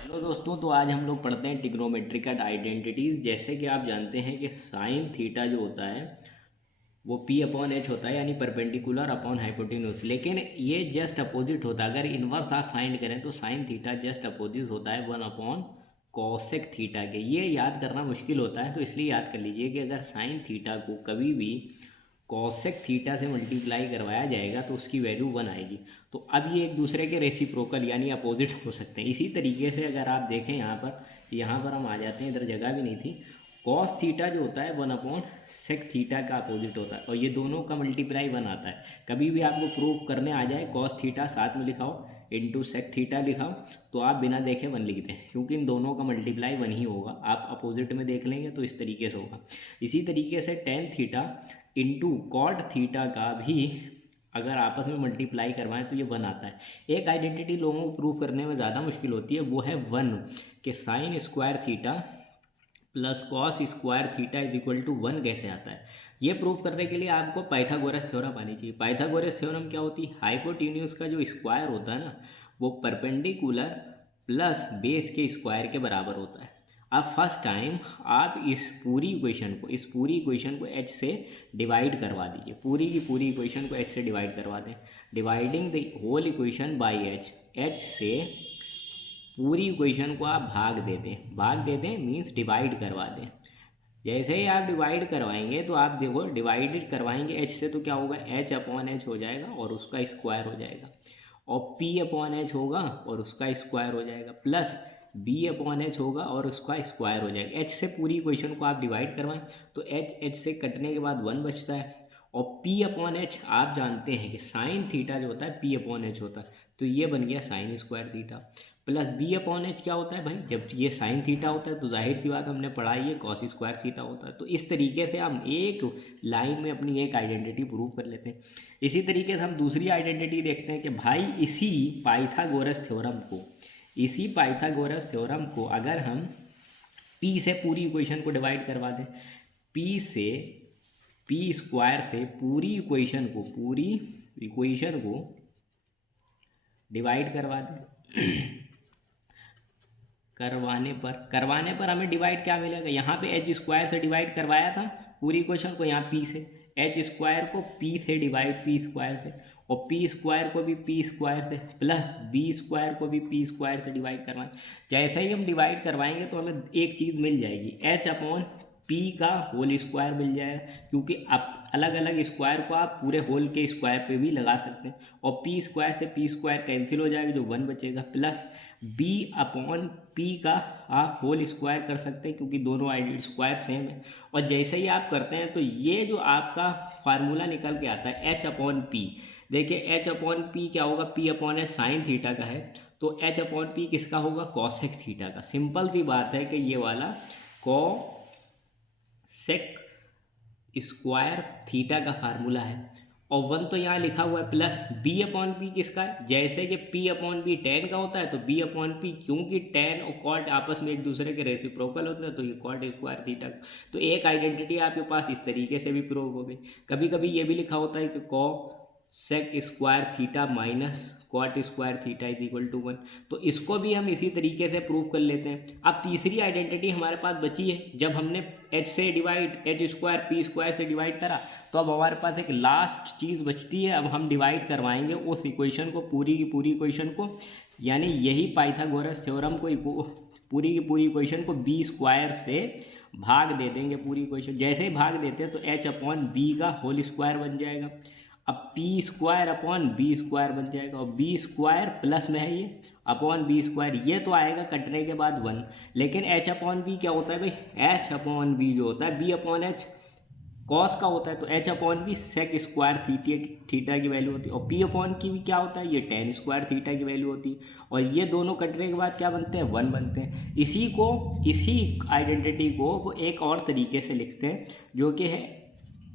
Hello दोस्तों, तो आज हम लोग पढ़ते हैं ट्रिग्नोमेट्रिकल आइडेंटिटीज़। जैसे कि आप जानते हैं कि साइन थीटा जो होता है वो पी अपॉन एच होता है, यानी परपेंडिकुलर अपॉन हाइपोटेन्यूज। लेकिन ये जस्ट अपोजिट होता है। अगर इन्वर्स आप फाइंड करें तो साइन थीटा जस्ट अपोजिट होता है 1 अपॉन कॉसेक थीटा के। ये याद करना मुश्किल होता है, तो इसलिए याद कर लीजिए कि अगर साइन थीटा को कभी भी कॉसेक थीटा से मल्टीप्लाई करवाया जाएगा तो उसकी वैल्यू 1 आएगी। तो अब ये एक दूसरे के रेसिप्रोकल यानी अपोजिट हो सकते हैं। इसी तरीके से अगर आप देखें यहाँ पर हम आ जाते हैं, इधर जगह भी नहीं थी। कॉस थीटा जो होता है 1 अपॉन सेक थीटा का अपोजिट होता है, और ये दोनों का मल्टीप्लाई 1 आता है। कभी भी आपको प्रूफ करने आ जाए कॉस थीटा साथ में लिखाओ इंटू सेक थीटा लिखाओ, तो आप बिना देखे 1 लिख दें, क्योंकि इन दोनों का मल्टीप्लाई 1 ही होगा। आप अपोजिट में देख लेंगे तो इस तरीके से होगा। इसी तरीके से tan theta into cot theta का भी अगर आपस में मल्टीप्लाई करवाएं तो ये 1 आता है। एक आइडेंटिटी लोगों को प्रूव करने में ज़्यादा मुश्किल होती है, वो है 1 कि sine square theta plus cos square theta is equal to 1 कैसे आता है। ये प्रूव करने के लिए आपको पाइथागोरस थ्योरम आनी चाहिए। पाइथागोरस थ्योरम क्या होती है? हाइपोटेन्यूज का जो स्क्वायर होता है ना, वो परपेंडिकुलर प्लस बेस के स्क्वायर के बराबर होता है। अब फर्स्ट टाइम आप इस पूरी इक्वेशन को h से डिवाइड करवा दीजिए। पूरी की पूरी इक्वेशन को h से डिवाइड करवा दें। Dividing the whole equation by h से पूरी इक्वेशन को आप भाग दे दें मीन्स डिवाइड करवा दें। जैसे ही आप डिवाइड करवाएंगे तो आप देखो, डिवाइडेड करवाएंगे h से तो क्या होगा, h अपॉन एच हो जाएगा और उसका स्क्वायर हो जाएगा, और p अपॉन एच होगा और उसका स्क्वायर हो जाएगा, प्लस b अपॉन एच होगा और उसका स्क्वायर हो जाएगा। h से पूरी इक्वेशन को आप डिवाइड करवाएं तो h से कटने के बाद 1 बचता है, और p अपॉन एच आप जानते हैं कि साइन थीटा जो होता है p अपॉन एच होता है, तो ये बन गया sign square theta. Plus b upon H क्या होता है भाई, जब ये साइन थीटा होता है तो जाहिर सी बात हमने पढ़ाई है कॉस स्क्वायर थीटा होता है। तो इस तरीके से हम एक लाइन में अपनी एक आइडेंटिटी प्रूव कर लेते हैं। इसी तरीके से हम दूसरी आइडेंटिटी देखते हैं कि भाई इसी पाइथागोरस थ्योरम को अगर हम p से पूरी इक्वेशन को डिवाइड करवा दें, p स्क्वायर से पूरी इक्वेशन को डिवाइड करवा दें करवाने पर हमें डिवाइड क्या मिलेगा, यहाँ पे एच स्क्वायर से डिवाइड करवाया था पूरी इक्वेशन को, यहाँ पी से एच स्क्वायर को पी से डिवाइड पी स्क्वायर से, और पी स्क्वायर को भी पी स्क्वायर से, प्लस बी स्क्वायर को भी पी स्क्वायर से डिवाइड करवाएं। जैसे ही हम डिवाइड करवाएंगे तो हमें एक चीज़ मिल जाएगी, एच अपॉन पी का होल स्क्वायर मिल जाएगा, क्योंकि आप अलग अलग स्क्वायर को आप पूरे होल के स्क्वायर पे भी लगा सकते हैं, और पी स्क्वायर से पी स्क्वायर कैंसिल हो जाएगा, जो 1 बचेगा, प्लस बी अपॉन पी का आप होल स्क्वायर कर सकते हैं, क्योंकि दोनों आइडेंटिटी स्क्वायर सेम है। और जैसे ही आप करते हैं तो ये जो आपका फार्मूला निकल के आता है एच अपॉन पी, देखिए एच अपॉन पी क्या होगा, P upon h sine theta का है, तो एच अपॉन पी किसका होगा, कॉसेक थीटा का। सिंपल सी बात है कि ये वाला कॉसेक स्क्वायर थीटा का फार्मूला है, और 1 तो यहाँ लिखा हुआ है, प्लस b अपॉन पी किसका है, जैसे कि p अपॉन पी टेन का होता है तो b अपॉन पी, क्योंकि टेन और कॉट आपस में एक दूसरे के रेसिप्रोकल होते हैं, तो ये कॉट स्क्वायर थीटा। तो एक आइडेंटिटी आपके पास इस तरीके से भी प्रूव हो गई। कभी कभी ये भी लिखा होता है कि sec square theta minus cot square theta is equal to 1, तो इसको भी हम इसी तरीके से प्रूव कर लेते हैं। अब तीसरी आइडेंटिटी हमारे पास बची है, जब हमने एच से divide H square P square से डिवाइड करा, तो अब हमारे पास एक लास्ट चीज़ बचती है। अब हम डिवाइड करवाएंगे उस इक्वेशन को, पूरी की पूरी इक्वेशन को, यानी यही पाइथागोरस थ्योरम को पूरी की पूरी इक्वेशन को बी स्क्वायर से भाग दे देंगे पूरी इक्वेशन। जैसे ही भाग देते हैं तो एच अपॉन बी का होल स्क्वायर बन जाएगा, अब p square upon b square बन जाएगा, और बी स्क्वायर प्लस में है ये अपॉन बी स्क्वायर, ये तो आएगा कटने के बाद 1। लेकिन एच अपॉन बी क्या होता है भाई, एच अपॉन बी जो होता है बी अपॉन एच कॉस का होता है, तो h upon b sec square theta की वैल्यू होती है, और पी अपॉन की भी क्या होता है, ये टेन स्क्वायर थीटा की वैल्यू होती है, और ये दोनों कटने के बाद क्या बनते हैं, 1 बनते हैं। इसी आइडेंटिटी को वो एक और तरीके से लिखते हैं, जो कि है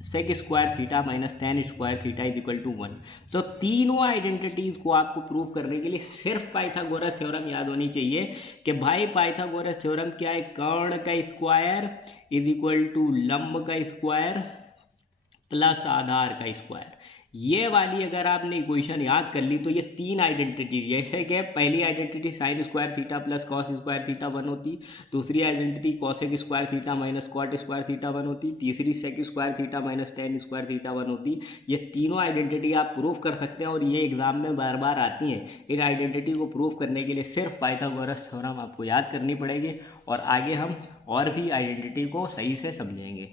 sec square theta minus tan square theta is equal to 1। तो तीनों आइडेंटिटीज़ को आपको प्रूव करने के लिए सिर्फ पाइथागोरस थ्योरम याद होनी चाहिए कि भाई पाइथागोरस थ्योरम क्या है, कर्ण का स्क्वायर इज इक्वल टू लंब का स्क्वायर प्लस आधार का स्क्वायर। ये वाली अगर आपने इक्वेशन याद कर ली तो ये तीन आइडेंटिटी, जैसे कि पहली identity sine square theta plus cos square theta one होती, दूसरी identity cosec square theta minus cot square theta one होती, तीसरी sec square theta minus tan square theta one होती। ये तीनों आइडेंटिटी आप प्रूफ कर सकते हैं और ये एग्जाम में बार बार आती हैं। इन आइडेंटिटी को प्रूफ करने के लिए सिर्फ पाइथागोरस थ्योरम आपको याद करनी पड़ेगी और आगे हम और भी आइडेंटिटी को सही से समझेंगे।